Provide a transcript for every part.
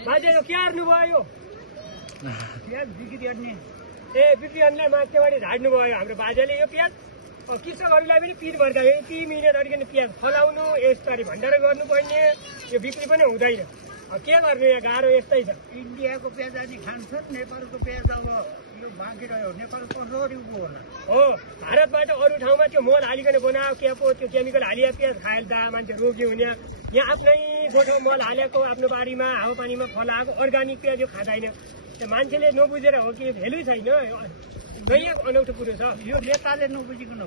बाजेको के गर्नुभयो प्याज बिक्री गर्ने ए बिक्री गर्नेलाई माथिबाट झाड्नु भयो हाम्रो बाजेले यो प्याज कृषकहरूलाई पनि पिर पर्दा यति मिहिनेत गरिकन प्याज फलाउनु यसरी भण्डारण गर्नुपर्ने यो बिक्री पनि हुँदैन के गर्नु यहाँ गाह्रो यस्तै छ इन्डियाको प्याज अनि खान्छन् नेपालको प्याज अब यो बाँकी रह्यो नेपाल कसरी उभो होला हो भारतबाट अरू ठाउँमा त्यो मल हालिकन बनायो के पो त्यो केमिकल हालिया प्याज खाएर त मान्छे रोगी हुने यहाँ आफ्नै गोठो मल हालेको आफ्नो बारीमा हावापानीमा फलाएको अर्ग्यानिक प्याज यो खाँदैन त्यो मान्छेले नबुझेर हो कि भेल्यु छैन नयाँ अनौठो कुरो छ यो नेताले नबुझिकन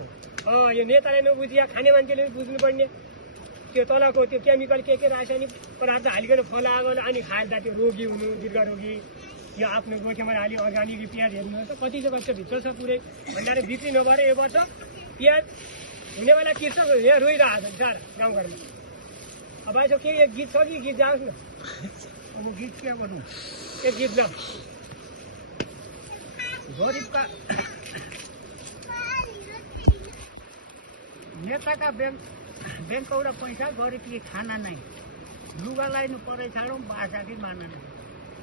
हो यो नेताले नबुझिया खाने मान्छेले बुझ्नुपर्ने त्यो तलको त्यो केमिकल के रासायनिक पदार्थ हालिकन फलाएको अनि खाएर त त्यो रोगी हुनु दीर्घ रोगी यो आफ्नो गोठेमा हाली अर्ग्यानिक प्याज हेर्नु त कति चाहिँ वर्ष भित्र छ पुरै भण्डार बिक्री नभएर यो वर्ष प्याज हुने बेला कृषक यहाँ रोइरहेको छ सर गाउँघरमा अब यसो के एक गीत छ कि गीत जाओस् न अब गीत के गर्नु एक गीत न गरिबका नेताका ब्याङ्कौरा पैसा गरिबले खाना नै लुगा लाइनु परे छाडौँ बासाकी मान्न नै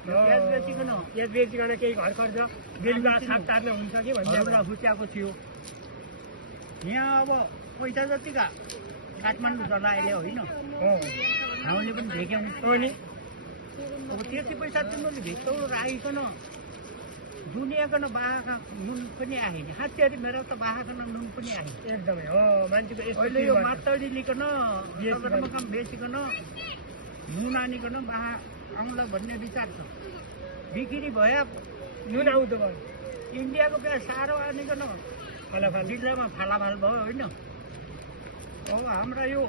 प्याज बेचिकन केही घर खर्च बेलुका साग टार्न हुन्छ कि भन्ने फुच्याएको थियो यहाँ अब पैसा जतिका काठमाडौँ चलाएले होइन ठाउँले पनि भेट्याउनु नि अब त्यति पैसा तिमीले भित्र राखिकन दुनियाँकन बाहाका नुन पनि आएन हात्तीहरू मेरो त बाहाकन नुन पनि आएन एकदमै हो मान्छेको अहिले यो मात्तडी लिकन काम बेचिकन नुन आनिकन बाहा आउँला भन्ने विचार छ बिक्री भए नुन आउँदो भयो इन्डियाको प्याज साह्रो आनिकन फलाफल जिल्लामा फालाफाल भयो होइन अब हाम्रा यो